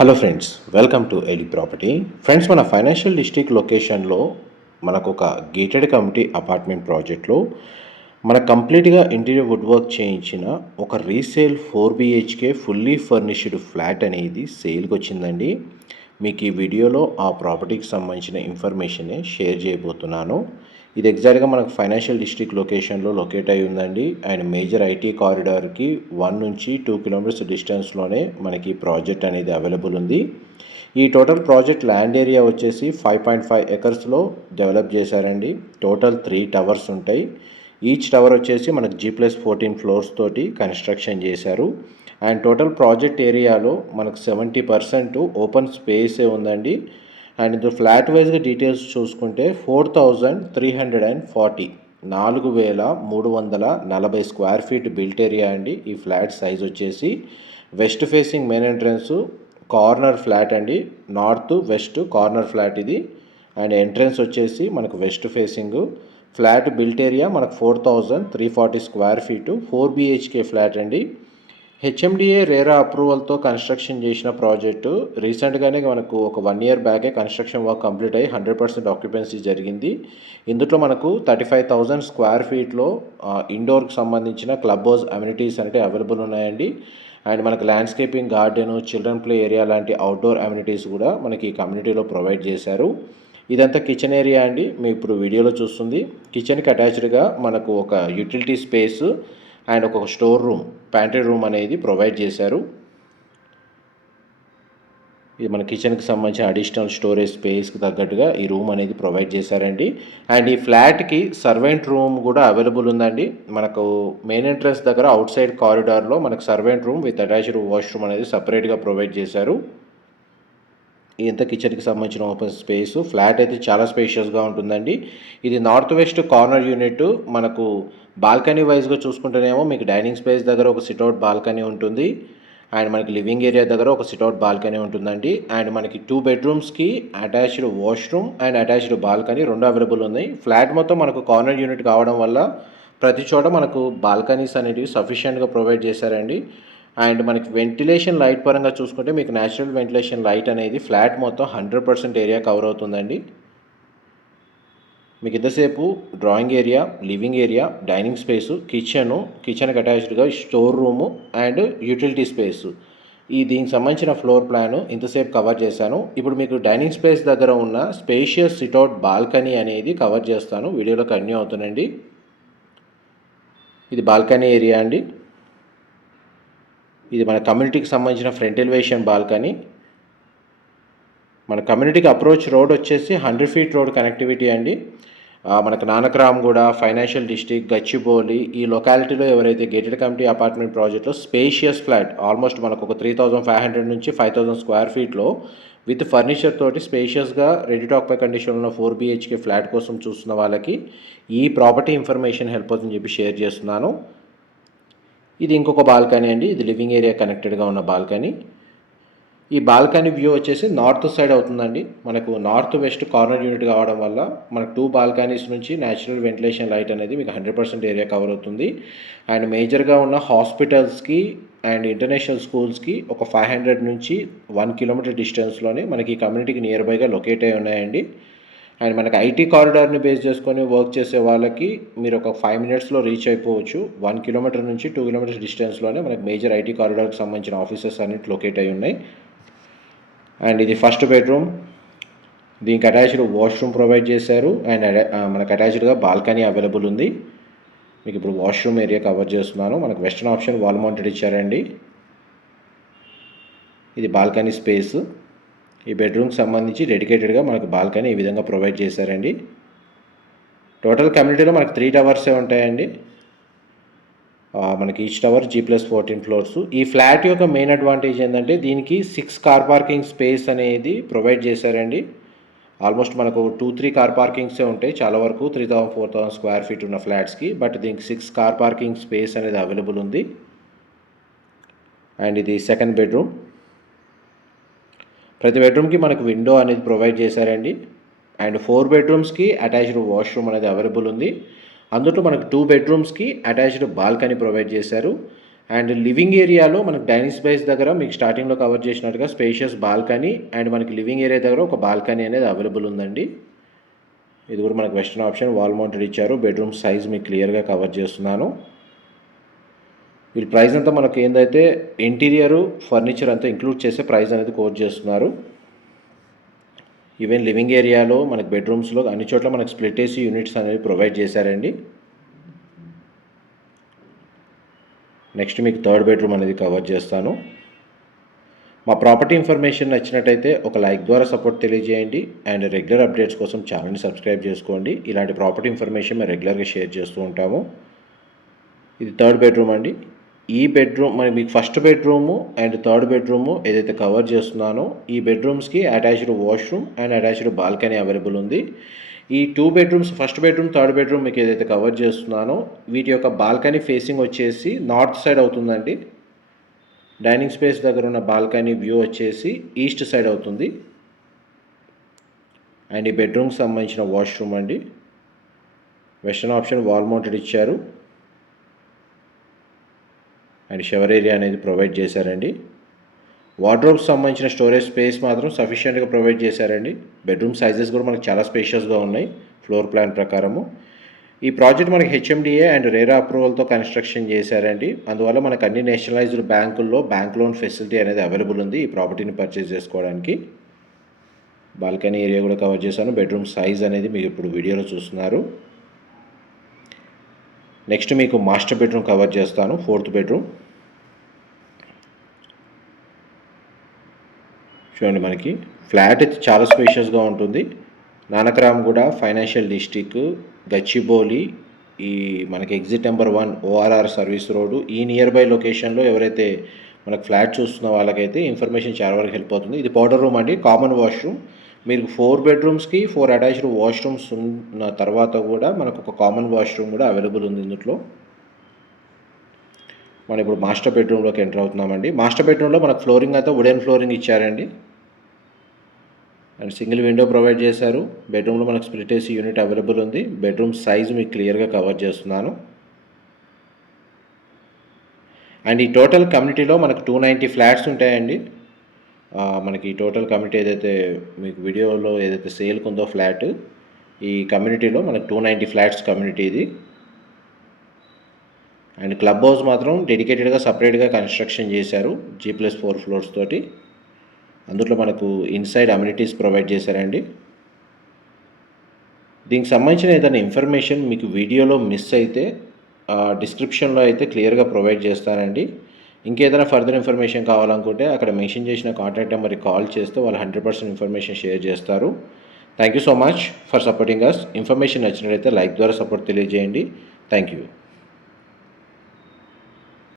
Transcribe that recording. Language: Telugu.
Hello friends, welcome to Eli property. Friends, మన ఫైనాన్షియల్ డిస్ట్రిక్ట్ లొకేషన్లో మనకు ఒక గేటెడ్ కమ్యూనిటీ అపార్ట్మెంట్ ప్రాజెక్ట్లో మనకు కంప్లీట్గా ఇంటీరియర్ వుడ్ వర్క్ చేయించిన ఒక resale 4 BHK fully furnished flat అనేది సేల్కి వచ్చిందండి. మీకు ఈ వీడియోలో ఆ ప్రాపర్టీకి సంబంధించిన ఇన్ఫర్మేషనే షేర్ చేయబోతున్నాను. ఇది ఎగ్జాక్ట్గా మనకు ఫైనాన్షియల్ డిస్ట్రిక్ట్ లొకేషన్లో లొకేట్ అయి ఉందండి. అండ్ మేజర్ ఐటీ కారిడార్కి 1 నుంచి 2 కిలోమీటర్స్ డిస్టెన్స్లోనే మనకి ప్రాజెక్ట్ అనేది అవైలబుల్ ఉంది. ఈ టోటల్ ప్రాజెక్ట్ ల్యాండ్ ఏరియా వచ్చేసి 5.5 ఎకర్స్లో డెవలప్ చేశారండి. టోటల్ 3 టవర్స్ ఉంటాయి. ఈచ్ టవర్ వచ్చేసి మనకు G+14 ఫ్లోర్స్ తోటి కన్స్ట్రక్షన్ చేశారు. అండ్ టోటల్ ప్రాజెక్ట్ ఏరియాలో మనకు 70% ఓపెన్ స్పేసే ఉందండి. అండ్ ఇందులో ఫ్లాట్ వైజ్గా డీటెయిల్స్ చూసుకుంటే 4,340 4,340 స్క్వేర్ ఫీట్ బిల్ట్ ఏరియా అండి. ఈ ఫ్లాట్ సైజ్ వచ్చేసి west facing main entrance corner flat అండి. నార్త్ వెస్ట్ కార్నర్ ఫ్లాట్ ఇది. అండ్ ఎంట్రన్స్ వచ్చేసి మనకు west facing flat. Built area మనకు 4,340 స్క్వేర్ ఫీటు 4 BHK ఫ్లాట్ అండి. హెచ్ఎండిఏ రేరా అప్రూవల్తో కన్స్ట్రక్షన్ చేసిన ప్రాజెక్టు. రీసెంట్గానే మనకు ఒక 1 ఇయర్ బ్యాకే కన్స్ట్రక్షన్ వర్క్ కంప్లీట్ అయ్యి 100% ఆక్యుపెన్సీ జరిగింది. ఇందులో మనకు 35,000 స్క్వేర్ ఫీట్లో ఇండోర్కి సంబంధించిన క్లబ్ హౌస్ అమ్యూనిటీస్ అంటే అవైలబుల్ ఉన్నాయండి. అండ్ మనకు landscaping garden, children play area లాంటి అవుట్డోర్ అమ్యూనిటీస్ కూడా మనకి ఈ కమ్యూనిటీలో ప్రొవైడ్ చేశారు. ఇదంతా కిచెన్ ఏరియా అండి. మీరు ఇప్పుడు వీడియోలో చూస్తుంది. కిచెన్కి అటాచ్డ్గా మనకు ఒక యూటిలిటీ స్పేస్ అండ్ ఒక స్టోర్ రూమ్, ప్యాంట్రీ రూమ్ అనేది ప్రొవైడ్ చేశారు. ఇది మన కిచెన్కి సంబంధించిన అడిషనల్ స్టోరేజ్ స్పేస్కి తగ్గట్టుగా ఈ రూమ్ అనేది ప్రొవైడ్ చేశారండి. అండ్ ఈ ఫ్లాట్కి సర్వెంట్ రూమ్ కూడా అవైలబుల్ ఉందండి. మనకు మెయిన్ ఎంట్రన్స్ దగ్గర అవుట్ సైడ్ కారిడార్లో మనకు servant room with attached washroom అనేది సపరేట్గా ప్రొవైడ్ చేశారు. ఇంత కిచెన్కి సంబంధించిన ఓపెన్ స్పేస్. ఫ్లాట్ అయితే చాలా స్పేషియస్గా ఉంటుందండి. ఇది నార్త్ వెస్ట్ కార్నర్ యూనిట్. మనకు బాల్కనీ వైజ్గా చూసుకుంటేనేమో మీకు డైనింగ్ స్పేస్ దగ్గర ఒక సిట్అవుట్ బాల్కనీ ఉంటుంది. అండ్ మనకి లివింగ్ ఏరియా దగ్గర ఒక సిట్అవుట్ బాల్కనీ ఉంటుందండి. అండ్ మనకి 2 బెడ్రూమ్స్కి attached washroom and attached balcony 2 available ఉన్నాయి. ఫ్లాట్ మొత్తం మనకు కార్నర్ యూనిట్ కావడం వల్ల ప్రతి చోట మనకు బాల్కనీస్ అనేటివి సఫిషియెంట్గా ప్రొవైడ్ చేశారండి. అండ్ మనకి వెంటిలేషన్ లైట్ పరంగా చూసుకుంటే మీకు న్యాచురల్ వెంటిలేషన్ లైట్ అనేది ఫ్లాట్ మొత్తం 100% ఏరియా కవర్ అవుతుందండి. మీకు ఇంతసేపు drawing area, living area, dining space, కిచెన్కి అటాచ్డ్గా store room and utility space, దీనికి సంబంధించిన ఫ్లోర్ ప్లాను ఇంతసేపు కవర్ చేశాను. ఇప్పుడు మీకు డైనింగ్ స్పేస్ దగ్గర ఉన్న స్పేషియస్ సిట్అవుట్ బాల్కనీ అనేది కవర్ చేస్తాను. వీడియోలో కంటిన్యూ అవుతుందండి. ఇది బాల్కనీ ఏరియా అండి. ఇది మన కమ్యూనిటీకి సంబంధించిన ఫ్రంట్ ఎలివేషన్ బాల్కనీ. మన కమ్యూనిటీకి అప్రోచ్ రోడ్ వచ్చేసి 100 ఫీట్ రోడ్ కనెక్టివిటీ అండి. మనకు నానక్రామ్గూడ, ఫైనాన్షియల్ డిస్ట్రిక్ట్, గచ్చిబౌలి ఈ లొకాలిటీలో ఎవరైతే గేటెడ్ కమ్యూనిటీ అపార్ట్మెంట్ ప్రాజెక్ట్లో స్పేషియస్ ఫ్లాట్ ఆల్మోస్ట్ మనకు ఒక 3,500 నుంచి 5,000 స్క్వేర్ ఫీట్లో విత్ ఫర్నిచర్ తోటి స్పేషియస్గా రెడీ టు ఆక్యుపై కండిషన్ ఉన్న 4 BHK ఫ్లాట్ కోసం చూస్తున్న వాళ్ళకి ఈ ప్రాపర్టీ ఇన్ఫర్మేషన్ హెల్ప్ అవుతుందని చెప్పి షేర్ చేస్తున్నాను. ఇది ఇంకొక బాల్కనీ అండి. ఇది లివింగ్ ఏరియా కనెక్టెడ్గా ఉన్న బాల్కనీ. ఈ బాల్కనీ వ్యూ వచ్చేసి నార్త్ సైడ్ అవుతుందండి. మనకు నార్త్ వెస్ట్ కార్నర్ యూనిట్ కావడం వల్ల మనకు 2 బాల్కనీస్ నుంచి న్యాచురల్ వెంటిలేషన్ లైట్ అనేది మీకు 100% ఏరియా కవర్ అవుతుంది. అండ్ మేజర్గా ఉన్న హాస్పిటల్స్కి అండ్ ఇంటర్నేషనల్ స్కూల్స్కి ఒక 500 నుంచి 1 కిలోమీటర్ డిస్టెన్స్లోనే మనకి ఈ కమ్యూనిటీకి నియర్ బైగా లొకేట్ అయి ఉన్నాయండి. అండ్ మనకి ఐటీ కారిడార్ని బేస్ చేసుకొని వర్క్ చేసే వాళ్ళకి మీరు ఒక 5 మినిట్స్లో రీచ్ అయిపోవచ్చు. 1 కిలోమీటర్ నుంచి 2 కిలోమీటర్స్ డిస్టెన్స్లోనే మనకి మేజర్ ఐటీ కారిడార్కి సంబంధించిన ఆఫీసెస్ అన్నిటి లొకేట్ అయి ఉన్నాయి. అండ్ ఇది ఫస్ట్ బెడ్రూమ్. దీనికి అటాచ్డ్ వాష్రూమ్ ప్రొవైడ్ చేశారు. అండ్ మనకు అటాచ్డ్గా బాల్కనీ అవైలబుల్ ఉంది. మీకు ఇప్పుడు వాష్రూమ్ ఏరియా కవర్ చేస్తున్నాను. మనకు వెస్టర్న్ ఆప్షన్ వాల్ మౌంటెడ్ ఇచ్చారండి. ఇది బాల్కనీ స్పేస్. ఈ బెడ్రూమ్కి సంబంధించి డెడికేటెడ్గా మనకు బాల్కనీ ఈ విధంగా ప్రొవైడ్ చేశారండి. టోటల్ కమ్యూనిటీలో మనకు 3 టవర్సే ఉంటాయండి. మనకి ఈచ్ టవర్ G+14 ఫ్లోర్స్. ఈ ఫ్లాట్ యొక్క మెయిన్ అడ్వాంటేజ్ ఏంటంటే దీనికి 6 కార్ పార్కింగ్ స్పేస్ అనేది ప్రొవైడ్ చేశారండి. ఆల్మోస్ట్ మనకు 2-3 కార్ పార్కింగ్సే ఉంటాయి చాలా వరకు 3,000-4,000 స్క్వేర్ ఫీట్ ఉన్న ఫ్లాట్స్కి. బట్ దీనికి 6 కార్ పార్కింగ్ స్పేస్ అనేది అవైలబుల్ ఉంది. అండ్ ఇది సెకండ్ బెడ్రూమ్. ప్రతి బెడ్రూమ్కి మనకు విండో అనేది ప్రొవైడ్ చేశారండి. అండ్ 4 బెడ్రూమ్స్కి అటాచ్డ్ వాష్రూమ్ అనేది అవైలబుల్ ఉంది. అందులో మనకు 2 బెడ్రూమ్స్కి అటాచ్డ్ బాల్కనీ ప్రొవైడ్ చేశారు. అండ్ లివింగ్ ఏరియాలో మనకు డైనింగ్ స్పేస్ దగ్గర మీకు స్టార్టింగ్లో కవర్ చేసినట్టుగా స్పేషియస్ బాల్కనీ అండ్ మనకి లివింగ్ ఏరియా దగ్గర ఒక బాల్కనీ అనేది అవైలబుల్ ఉందండి. ఇది కూడా మనకు వెస్టర్న్ ఆప్షన్, వాల్ మౌంటెడ్ ఇచ్చారు. బెడ్రూమ్ సైజ్ మీకు క్లియర్గా కవర్ చేస్తున్నాను. వీళ్ళు ప్రైస్ అంతా మనకి ఏందైతే ఇంటీరియరు ఫర్నిచర్ అంతా ఇంక్లూడ్ చేసే ప్రైస్ అనేది కోట్ చేస్తున్నారు. ఈవెన్ లివింగ్ ఏరియాలో మనకి బెడ్రూమ్స్లో అన్ని చోట్ల మనకు స్ప్లిట్ ఏసీ యూనిట్స్ అనేవి ప్రొవైడ్ చేశారండి. నెక్స్ట్ మీకు థర్డ్ బెడ్రూమ్ అనేది కవర్ చేస్తాను. మా ప్రాపర్టీ ఇన్ఫర్మేషన్ నచ్చినట్టయితే ఒక లైక్ ద్వారా సపోర్ట్ తెలియజేయండి అండ్ రెగ్యులర్ అప్డేట్స్ కోసం ఛానల్ని సబ్స్క్రైబ్ చేసుకోండి. ఇలాంటి ప్రాపర్టీ ఇన్ఫర్మేషన్ మేము రెగ్యులర్గా షేర్ చేస్తూ ఉంటాము. ఇది థర్డ్ బెడ్రూమ్ అండి. ఈ బెడ్రూమ్ మరి మీకు first bedroom and third bedroom ఏదైతే కవర్ చేస్తున్నానో ఈ బెడ్రూమ్స్కి attached washroom and attached balcony available ఉంది. ఈ 2 bedrooms, first bedroom, third bedroom మీకు ఏదైతే కవర్ చేస్తున్నానో వీటి యొక్క బాల్కనీ ఫేసింగ్ వచ్చేసి నార్త్ సైడ్ అవుతుందండి. డైనింగ్ స్పేస్ దగ్గర ఉన్న బాల్కనీ వ్యూ వచ్చేసి ఈస్ట్ సైడ్ అవుతుంది. అండ్ ఈ బెడ్రూమ్కి సంబంధించిన వాష్రూమ్ అండి. వెస్టర్న్ ఆప్షన్, వాల్ మౌంటెడ్ ఇచ్చారు అండ్ షవర్ ఏరియా అనేది ప్రొవైడ్ చేశారండి. వార్డ్రోబ్స్ సంబంధించిన స్టోరేజ్ స్పేస్ మాత్రం సఫిషియెంట్గా ప్రొవైడ్ చేశారండి. బెడ్రూమ్ సైజెస్ కూడా మనకు చాలా స్పేషియస్గా ఉన్నాయి ఫ్లోర్ ప్లాన్ ప్రకారము. ఈ ప్రాజెక్ట్ మనకి హెచ్ఎండిఏ అండ్ రేరా అప్రూవల్తో కన్స్ట్రక్షన్ చేశారండి. అందువల్ల మనకు అన్ని నేషనలైజ్డ్ బ్యాంకుల్లో బ్యాంక్ లోన్ ఫెసిలిటీ అనేది అవైలబుల్ ఉంది ఈ ప్రాపర్టీని పర్చేస్ చేసుకోవడానికి. బాల్కనీ ఏరియా కూడా కవర్ చేశాను. బెడ్రూమ్ సైజ్ అనేది మీరు ఇప్పుడు వీడియోలో చూస్తున్నారు. నెక్స్ట్ మీకు మాస్టర్ బెడ్రూమ్ కవర్ చేస్తాను. ఫోర్త్ బెడ్రూమ్ చూడండి. మనకి ఫ్లాట్ అయితే చాలా స్పేషియస్గా ఉంటుంది. నానక్రామ్గూడ ఫైనాన్షియల్ డిస్ట్రిక్ట్, గచ్చిబౌలి, ఈ మనకి exit number 1 ORR service road, ఈ నియర్ బై లొకేషన్లో ఎవరైతే మనకు ఫ్లాట్ చూస్తున్న వాళ్ళకైతే ఇన్ఫర్మేషన్ చాలా వరకు హెల్ప్ అవుతుంది. ఇది పౌడర్ రూమ్ అండి, కామన్ వాష్రూమ్. మీరు 4 బెడ్రూమ్స్కి 4 అటాచ్డ్ వాష్రూమ్స్ ఉన్న తర్వాత కూడా మనకు ఒక కామన్ వాష్రూమ్ కూడా అవైలబుల్ ఉంది ఇందులో. మనం ఇప్పుడు మాస్టర్ బెడ్రూమ్లోకి ఎంటర్ అవుతున్నామండి. మాస్టర్ బెడ్రూమ్లో మనకు ఫ్లోరింగ్ అంతా వుడెన్ ఫ్లోరింగ్ ఇచ్చారండి అండ్ సింగిల్ విండో ప్రొవైడ్ చేశారు. బెడ్రూమ్లో మనకు స్ప్లిట్ ఏసీ యూనిట్ అవైలబుల్ ఉంది. బెడ్రూమ్ సైజ్ మీకు క్లియర్గా కవర్ చేస్తున్నాను. అండ్ ఈ టోటల్ కమ్యూనిటీలో మనకు 290 ఫ్లాట్స్ ఉంటాయండి. మనకి ఈ టోటల్ కమ్యూనిటీ ఏదైతే మీకు వీడియోలో ఏదైతే సేల్కి ఉందో ఫ్లాట్, ఈ కమ్యూనిటీలో మనకు 290 ఫ్లాట్స్ కమ్యూనిటీ ఇది. అండ్ క్లబ్ హౌస్ మాత్రం డెడికేటెడ్గా సపరేట్గా కన్స్ట్రక్షన్ చేశారు G+4 ఫ్లోర్స్ తోటి. అందులో మనకు ఇన్సైడ్ అమ్యూనిటీస్ ప్రొవైడ్ చేశారండి. దీనికి సంబంధించిన ఏదైనా ఇన్ఫర్మేషన్ మీకు వీడియోలో మిస్ అయితే డిస్క్రిప్షన్లో అయితే క్లియర్గా ప్రొవైడ్ చేస్తానండి. ఇంకేదైనా ఫర్దర్ ఇన్ఫర్మేషన్ కావాలనుకుంటే అక్కడ మెన్షన్ చేసిన కాంటాక్ట్ నెంబర్కి కాల్ చేస్తే వాళ్ళు 100% ఇన్ఫర్మేషన్ షేర్ చేస్తారు. Thank you so much for supporting us. Information నచ్చినట్లయితే లైక్ ద్వారా సపోర్ట్ తెలియజేయండి. Thank you.